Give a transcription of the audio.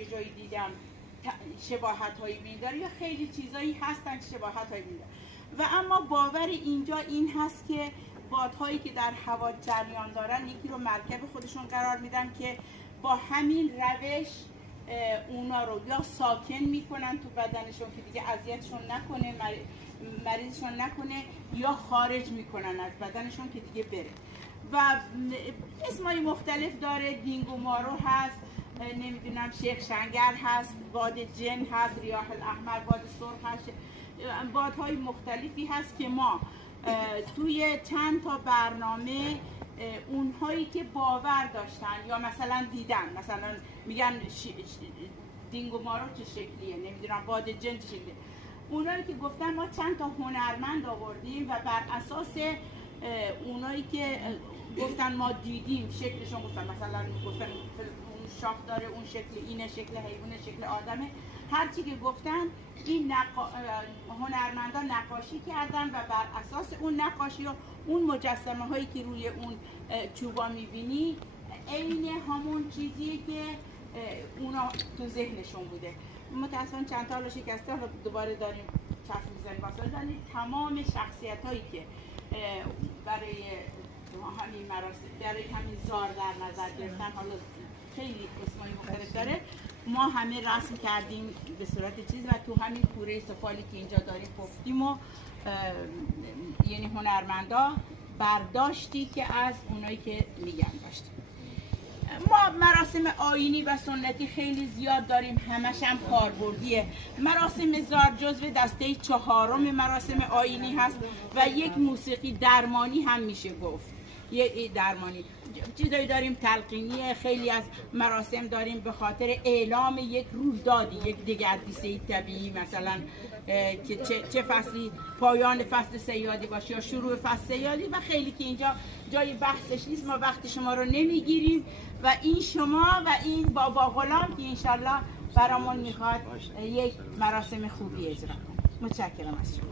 یه جایی دیدم شباهت هایی می‌داره یا خیلی چیزایی هستن که شباهت هایی می‌داره. و اما باور اینجا این هست که بادهایی که در هوا جریان دارن یکی رو مرکب خودشون قرار میدن که با همین روش اونا رو یا ساکن میکنن تو بدنشون که دیگه اذیتشون نکنه، مریضشون نکنه، یا خارج میکنن از بدنشون که دیگه بره. و اسمای مختلف داره، دینگو مارو هست، نمیدونم شیخ شنگر هست، باد جن هست، ریاح الاحمر، باد سرخ هست، بادهای مختلفی هست که ما توی چند تا برنامه اونهایی که باور داشتن یا مثلا دیدن، مثلا میگن دینگو مارو چه شکلیه، نمیدونم باد جن چه شکلیه، اونایی که گفتن ما چند تا هنرمند آوردیم و بر اساس اونایی که گفتن ما دیدیم شکلشون، گفتن مثلا گفتن اون شاخ داره، اون شکل اینه، شکل حیوانه، شکل آدمه، هرچی که گفتن این هنرمندان نقاشی کردن و بر اساس اون نقاشی و اون مجسمه هایی که روی اون چوبا میبینی عین همون چیزیه که اونا تو ذهنشون بوده. متاسفانه چند تا حالا شکسته، حالا دوباره داریم چسب میزنیم واسه تمام شخصیت هایی که برای همین مراسم، برای همین زار در نظر گرفتن، حالا خیلی اسمای مختلف داره، ما همه رسم کردیم به صورت چیز و تو همین کوره سفالی که اینجا داریم گفتیم و یعنی هنرمندا برداشتی که از اونایی که میگن داشتیم. ما مراسم آیینی و سنتی خیلی زیاد داریم، همش هم کاربردیه. مراسم زار جزو دسته 4 مراسم آیینی هست و یک موسیقی درمانی هم میشه گفت. یه درمانی چیزایی داریم تلقینی، خیلی از مراسم داریم به خاطر اعلام یک رویدادی، یک دگردیسه طبیعی، مثلا که چه فصلی پایان فصل صیادی باشه یا شروع فصل صیادی، و خیلی که اینجا جای بحثش نیست، ما وقت شما رو نمیگیریم و این شما و این بابا غلام که انشالله برامون میخواد یک مراسم خوبی اجرا کنه. متشکرم از شما.